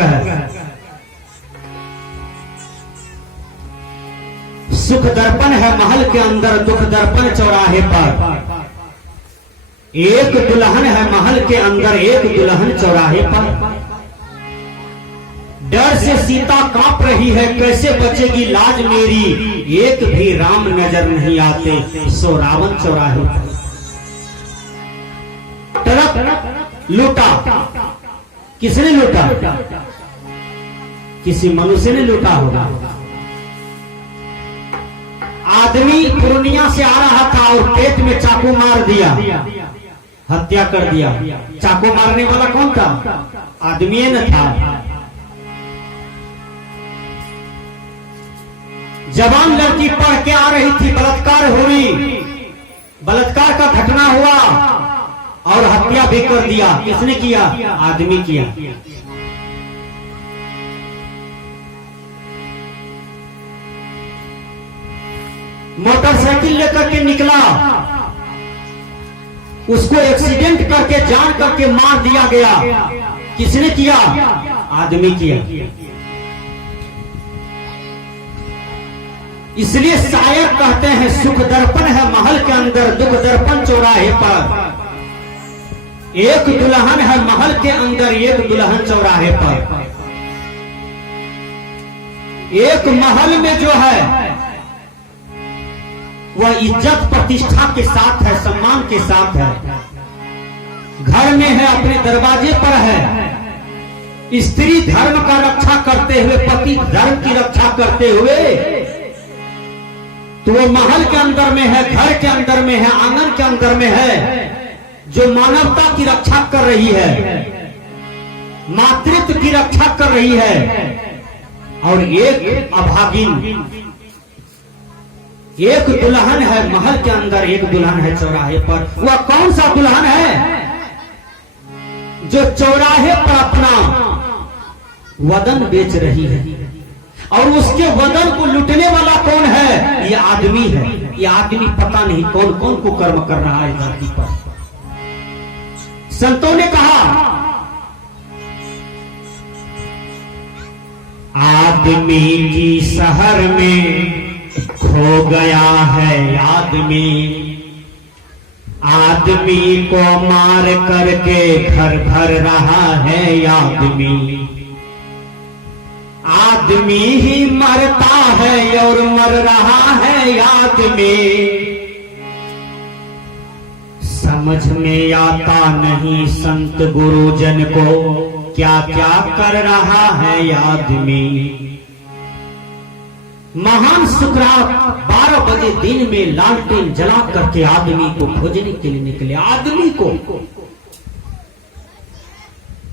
अंग है। सुख दर्पण है महल के अंदर, दुख दर्पण चौराहे पर। एक दुल्हन है महल के अंदर, एक दुल्हन चौराहे पर। डर से सीता कांप रही है, कैसे बचेगी लाज मेरी। एक भी राम नजर नहीं आते, सो रावण चौराहे पर। टरक लूटा, किसने लूटा? किसी मनुष्य ने लूटा होगा। आदमी पूर्णिया से आ रहा था और पेट में चाकू मार दिया, हत्या कर दिया। चाकू मारने वाला कौन था? आदमी न था। जवान लड़की पढ़ के आ रही थी, बलात्कार हुई, बलात्कार का घटना हुआ और हत्या भी कर दिया। किसने किया? आदमी किया। मोटरसाइकिल लेकर के निकला, उसको एक्सीडेंट करके जान करके मार दिया गया। किसने किया? आदमी किया। इसलिए शायर कहते हैं सुख दर्पण है महल के अंदर, दुख दर्पण चौराहे पर। एक दुल्हन है महल के अंदर, एक दुल्हन चौराहे पर। एक महल में जो है वह इज्जत प्रतिष्ठा के साथ है, सम्मान के साथ है। घर में है, अपने दरवाजे पर है। स्त्री धर्म का रक्षा करते हुए, पति धर्म की रक्षा करते हुए, तो वो महल के अंदर में है, घर के अंदर में है, आंगन के अंदर में है, जो मानवता की रक्षा कर रही है, मातृत्व की रक्षा कर रही है। और एक अभागिन, एक दुल्हन है महल के अंदर, एक दुल्हन है चौराहे पर। वह कौन सा दुल्हन है? जो चौराहे पर अपना वदन बेच रही है। और उसके वदन को लूटने वाला कौन है? ये आदमी है। ये आदमी पता नहीं कौन कौन को कर्म कर रहा है धरती पर। संतों ने कहा आदमी की शहर में खो गया है आदमी, आदमी को मार करके घर भर रहा है आदमी। आदमी ही मरता है और मर रहा है आदमी। समझ में आता नहीं संत गुरुजन को, क्या क्या कर रहा है आदमी। महान सुकरात 12 बजे दिन में लालटेन जला करके आदमी को खोजने के लिए निकले। आदमी को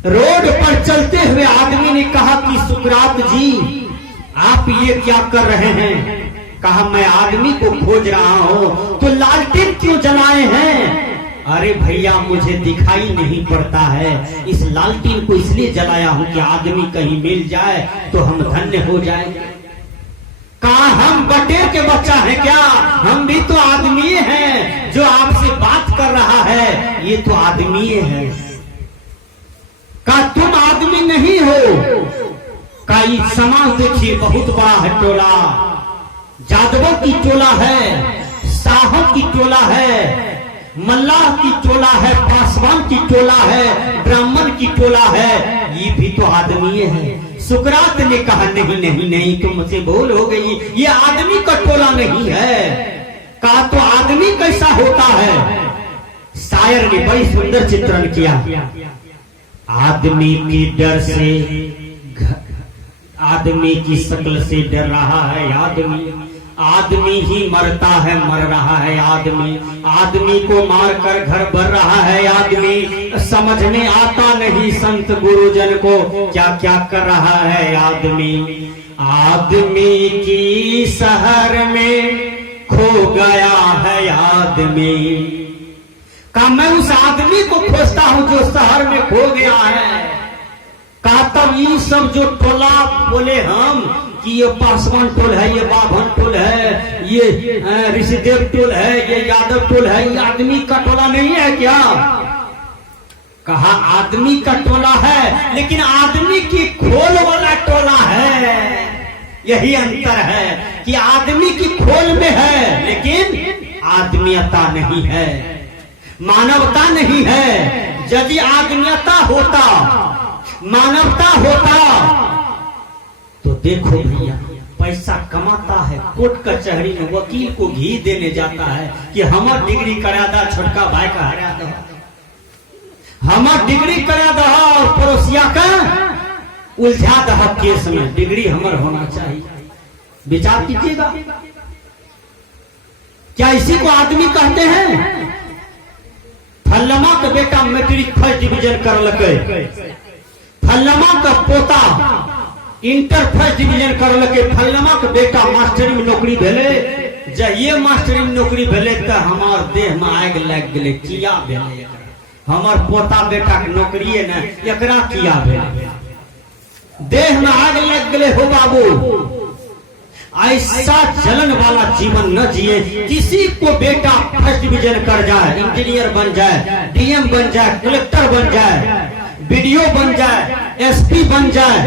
रोड पर चलते हुए आदमी ने कहा कि सुकरात जी आप ये क्या कर रहे हैं? कहा मैं आदमी को खोज रहा हूं। तो लालटेन क्यों जलाए हैं? अरे भैया मुझे दिखाई नहीं पड़ता है, इस लालटेन को इसलिए जलाया हूं कि आदमी कहीं मिल जाए तो हम धन्य हो जाएंगे। कहा हम बटेर के बच्चा है क्या? हम भी तो आदमी हैं। जो आपसे बात कर रहा है ये तो आदमी है। कहा तुम आदमी नहीं हो। कहा समाज देखिए बहुत बड़ा है टोला, जादवों की टोला है, साहों की टोला है, मल्लाह की टोला है, पासवान की टोला है, ब्राह्मण की टोला है, ये भी तो आदमी है। सुकरात ने कहा नहीं नहीं नहीं तुमसे भूल हो गई, ये आदमी का टोला नहीं है। कहा तो आदमी कैसा होता है? शायर ने बड़ी सुंदर चित्रण किया। आदमी की डर से, आदमी की शक्ल से डर रहा है आदमी। आदमी ही मरता है, मर रहा है आदमी। आदमी को मारकर घर भर रहा है आदमी। समझ में आता नहीं संत गुरुजन को, क्या क्या कर रहा है आदमी। आदमी की शहर में खो गया है आदमी। कहा मैं उस आदमी को खोजता हूं जो शहर में खो गया है। कहा तब ये सब जो टोला बोले हम कि ये पासवान टोल है, ये बाभन टोल है, ये ऋषिदेव टोल है, ये यादव टोल है, ये आदमी का टोला नहीं है क्या? कहा आदमी का टोला है लेकिन आदमी की खोल वाला टोला है। यही अंतर है कि आदमी की खोल में है लेकिन आदमीयता नहीं है, मानवता नहीं है। यदि आदमीयता होता, मानवता होता तो देखो भैया, पैसा कमाता है, कोर्ट कचहरी में वकील को घी देने जाता है कि हमार डिग्री करा दा, छोटका भाई का हरा दो, हमार डिग्री करा दो और पड़ोसिया का उलझा दो केस में, डिग्री हमार होना चाहिए। विचार कीजिएगा, क्या इसी को आदमी कहते हैं? फल्लमा का बेटा मैट्रिक फर्स्ट डिवीजन कर लगे, फल्लमा का पोता इंटर फर्स्ट डिवीजन कर लगे, फल्लमा का बेटा मास्टरी में नौकरी भेले। जब ये मास्टरी में नौकरी भेले तो हमार देह में आग लग गए, किया भेले, हमार पोता बेटा के नौकरी है ना, एकरा किया भेले, देह में आग लग गए हो बाबू। ऐसा जलन वाला जीवन न जिए। किसी को बेटा फर्स्ट डिवीजन कर जाए, इंजीनियर बन जाए, डीएम बन जाए, कलेक्टर बन जाए, बीडीओ बन जाए, एसपी बन जाए,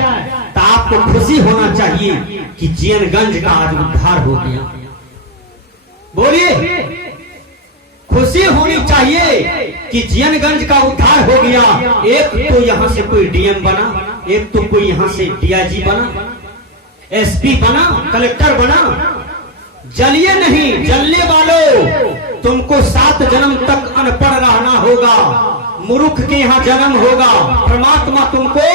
तो आपको खुशी होना चाहिए कि जीनगंज का आज उद्धार हो गया। बोलिए, खुशी होनी चाहिए कि जीनगंज का उद्धार हो गया। एक तो यहाँ से कोई डीएम बना, एक तो कोई यहाँ से डीआईजी बना, एसपी बना, कलेक्टर बना। जलिए नहीं, जलने वालों, तुमको 7 जन्म तक अनपढ़ रहना होगा, मूर्ख के यहाँ जन्म होगा। परमात्मा तुमको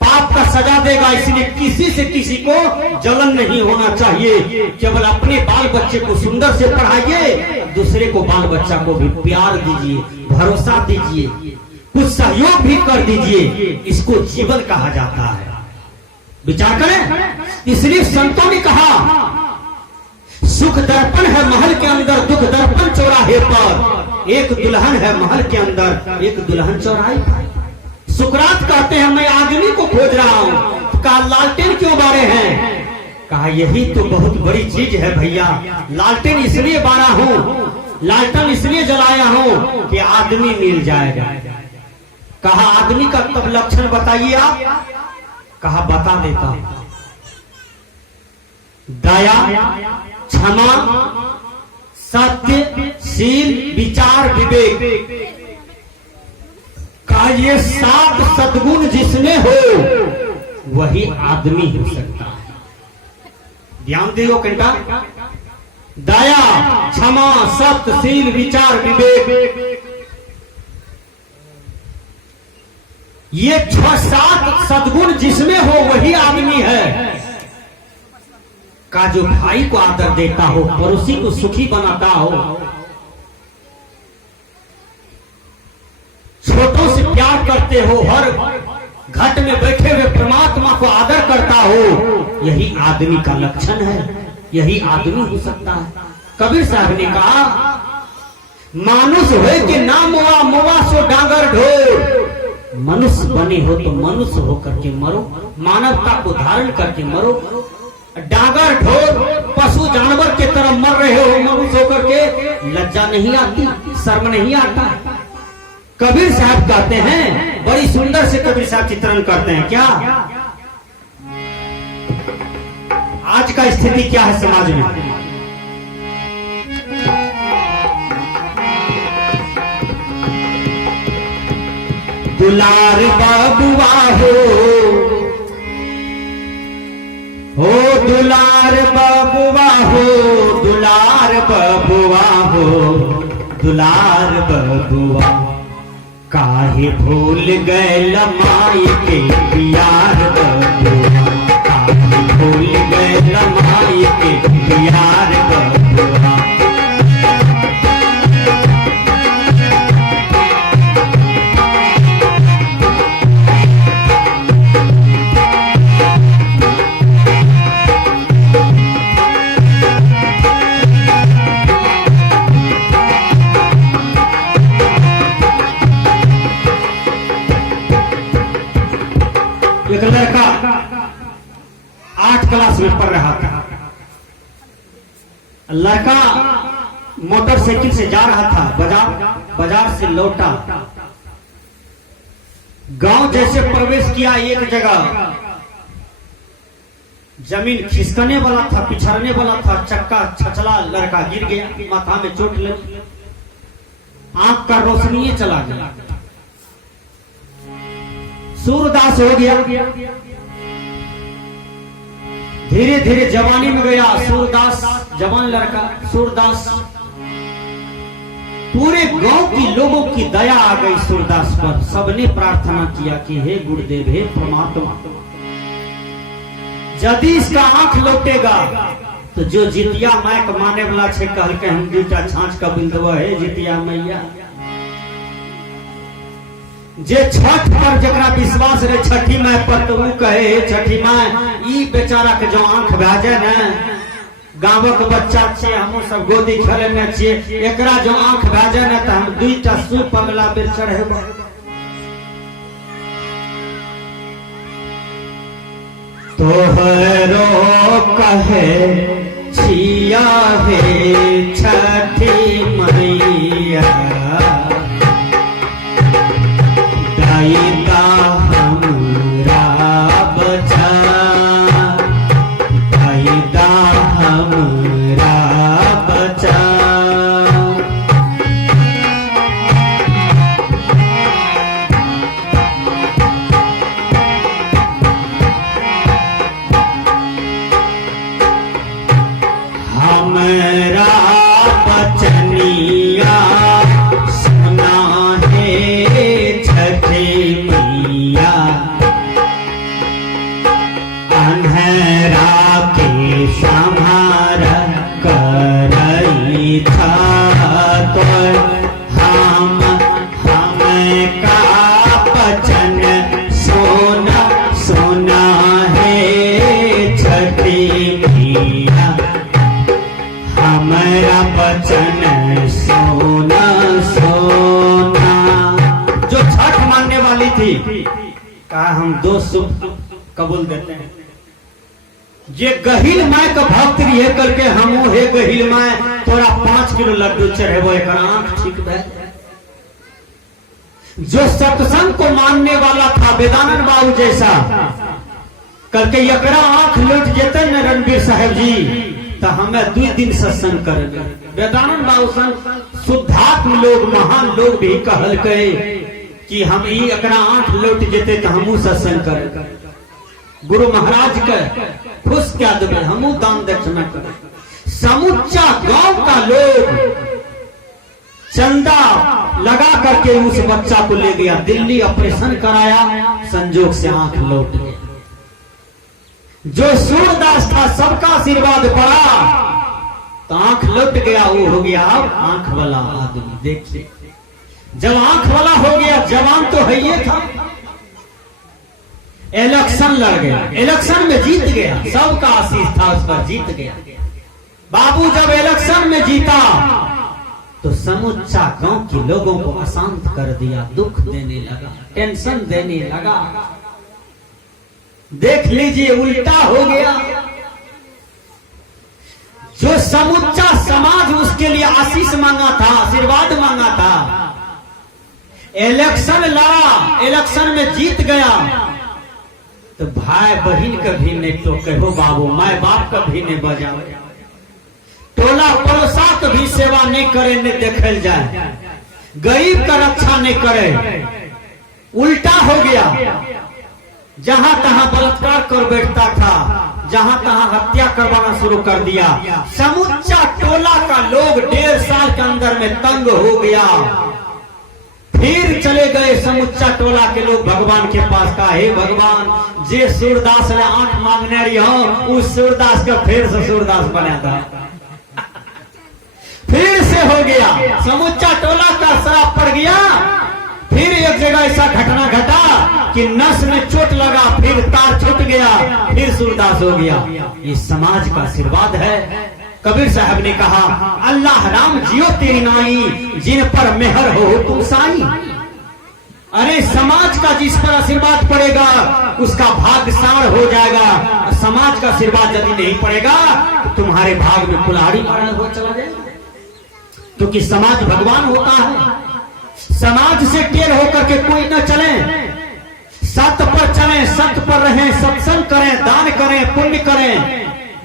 पाप का सजा देगा, इसलिए किसी से किसी को जलन नहीं होना चाहिए। केवल अपने बाल बच्चे को सुंदर से पढ़ाइए, दूसरे को बाल बच्चा को भी प्यार दीजिए, भरोसा दीजिए, कुछ सहयोग भी कर दीजिए। इसको जीवन कहा जाता है। विचार करें, इसलिए संतों ने कहा सुख दर्पण है महल के अंदर, दुख दर्पण चौराहे पर। एक दुल्हन है महल के अंदर, एक दुल्हन चौराहे पर। सुकरात कहते हैं मैं आदमी को खोज रहा हूं। कहा लालटेन क्यों बारे हैं? कहा यही तो बहुत बड़ी चीज है भैया। लालटेन इसलिए बारा हूं, लालटेन इसलिए जलाया हूं कि आदमी मिल जाएगा। कहा आदमी का तब लक्षण बताइए आप। कहा बता देता हूं, दया, क्षमा, सत्य, शील, विचार, विवेक। का ये 7 सद्गुण जिसमें हो वही आदमी हो सकता है। ध्यान दियो कंटा, दया, क्षमा, सत्य, शील, विचार, विवेक, ये 6-7 सद्गुण जिसमें हो वही आदमी है। का जो भाई को आदर देता हो, पड़ोसी को सुखी बनाता हो, छोटों से प्यार करते हो, हर घट में बैठे हुए परमात्मा को आदर करता हो, यही आदमी का लक्षण है, यही आदमी हो सकता है। कबीर साहब ने कहा मानुष हो के ना मोआ, मोआ सो डांगर ढोर। मनुष्य बने हो तो मनुष्य होकर के मरो, मानवता को धारण करके मरो। डागर ढोर पशु जानवर के तरह मर रहे हो मनुष्य होकर के, लज्जा नहीं आती, शर्म नहीं आता। कबीर साहब कहते हैं, बड़ी सुंदर से कबीर साहब चित्रण करते हैं। क्या आज का स्थिति क्या है समाज में? दुलार बबुआ हो दुलार बबुआ हो, दुलार बबुआ हो, दुलार बबुआ। काहे भूल गए लमाई के प्यार बबुआ, काहे भूल गए लमाई के प्यार बबुआ। एक लड़का 8 क्लास में पढ़ रहा था। लड़का मोटरसाइकिल से जा रहा था, बाजार से लौटा गांव जैसे प्रवेश किया, एक जगह जमीन खिसकने वाला था, पिछड़ने वाला था, चक्का छचला, लड़का गिर गया, माथा में चोट लगी, आंख का रोशनी चला गया, सूरदास हो गया। धीरे धीरे जवानी में गया सूरदास, जवान लड़का सूरदास। पूरे गांव की लोगों की दया आ गई सूरदास पर। सबने प्रार्थना किया कि हे गुरुदेव, हे परमात्मा, यदि इसका आंख लौटेगा तो जो जितिया माय कमाने वाला छे, कहल के हम दूटा छाछ का बिंदु है जितिया मैया, जे छठ पर जरा विश्वास रहे छठी माय पर, तो वो कहे छठी माय ई बेचारा के जो आंख भाजे न, गांवक बच्चा छे, हम सब गोदी खेले में छे, एकरा जो आंख भाजे न, तो हम दुईटा सूप अगला बेर चढ़ेबो। तोहरो कहे छिया हे छठी मैया, दाईदा हमरा बचा, दाईदा हमरा बचा। हमरा बचनिया सुना है छठी मैया, अंधेरा के संहार करई था, तो हम का बचन सोना सोना है छठी मैया, हमारा बचन सोना सोना। जो छठ मानने वाली थी, कहा हम 2 सूप कबूल देते हैं। ये गहिल माय का भक्त रही करके हम हे गहिल माय तोरा 5 किलो लड्डू चढ़ेबो, एक आंख ठीक है। जो सत्संग को मानने वाला था वेदानंद बाबू जैसा, करके एकरा आंख लौट जेते न रणबीर साहब जी, तो हमें 2 दिन सत्संग करेंगे। वेदानंद बाबू सन शुद्धात्म लोग, महान लोग भी कहल के कि हम ई एकरा आंख लौट जेते तो हमू सत्संग करेंगे। गुरु महाराज के खुश क्या देवे, हमू दान दक्षिणा करें। समूचा गांव का लोग चंदा लगा करके उस बच्चा को ले गया दिल्ली, ऑपरेशन कराया, संजोग से आंख लौट गया। जो सूरदास था सबका आशीर्वाद पड़ा तो आंख लौट गया, वो हो गया आंख वाला आदमी। देखिए जब आंख वाला हो गया, जवान तो है ये था, इलेक्शन लड़ गया, इलेक्शन में जीत गया, सबका आशीष था उस पर, जीत गया। बाबू जब इलेक्शन में जीता तो समूचा गांव के लोगों को अशांत कर दिया, दुख देने लगा, टेंशन देने लगा। देख लीजिए उल्टा हो गया। जो समूचा समाज उसके लिए आशीष मांगा था, आशीर्वाद मांगा था, इलेक्शन लड़ा, इलेक्शन में जीत गया, तो भाई बहन का भी नहीं तो कहो बाबू, माए बाप का भी नहीं बजाओ, टोला पड़ोसा का भी सेवा नहीं करे, नहीं देखल जाए, गरीब का रक्षा नहीं करे। उल्टा हो गया, जहां तहां बलात्कार कर बैठता था, जहां तहां हत्या करवाना शुरू कर दिया। समूचा टोला का लोग 1.5 साल के अंदर में तंग हो गया। फिर चले गए समूचा टोला के लोग भगवान के पास, का हे भगवान, जे सूरदास ने आंख मांगने रही हो, उस सूरदास का फिर से सूरदास बना था। फिर से हो गया, समूचा टोला का श्राप पड़ गया। फिर एक जगह ऐसा घटना घटा कि नस में चोट लगा, फिर तार छूट गया, फिर सूरदास हो गया। ये समाज का आशीर्वाद है। कबीर साहब ने कहा, अल्लाह राम जियो तेरी नाई, जिन पर मेहर हो तुम साई। अरे समाज का जिस पर आशीर्वाद पड़ेगा उसका भाग्य सार हो जाएगा। समाज का आशीर्वाद यदि नहीं पड़ेगा तो तुम्हारे भाग में कुल्हाड़ी मारना हुआ चला जाएगा, क्योंकि समाज भगवान होता है। समाज से टेढ़ होकर के कोई न चले। सत्य पर चलें, सत्य पर रहें, सत्संग करें, दान करें, पुण्य करें,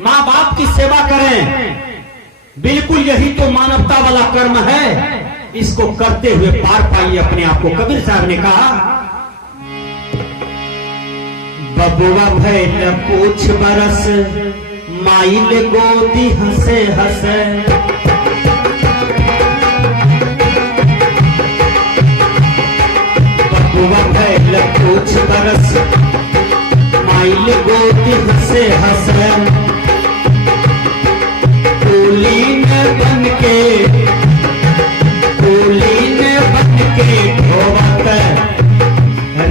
माँ बाप की सेवा करें। बिल्कुल यही तो मानवता वाला कर्म है। इसको करते हुए पार पाइए अपने आप को। कबीर साहब ने कहा, बबुआ भैल पूछ बरस, माइल गोदी हंसे हंसे। बबुआ भैल पूछ बरस, माइल गोदी हंसे हंसे। कुलीन बन के ढोवत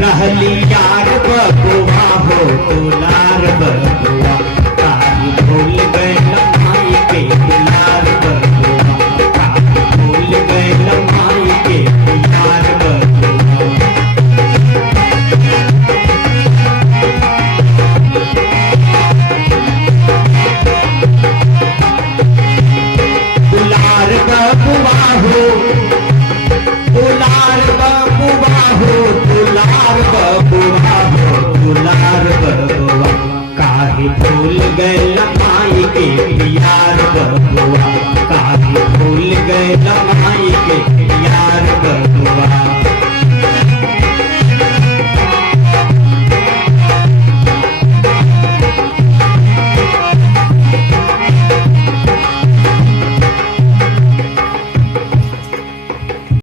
रहली यार बबुआ हो दुलार बबुआ। काहे भूल गए लम्हाई के दुलार बबुआ, काहे भूल गए लम्हाई के दुलार बबुआ। दुलार बबुआ हो, दुलार बबुआ हो, दुलार बबुआ हो, दुलार बबुआ। काहे भूल गए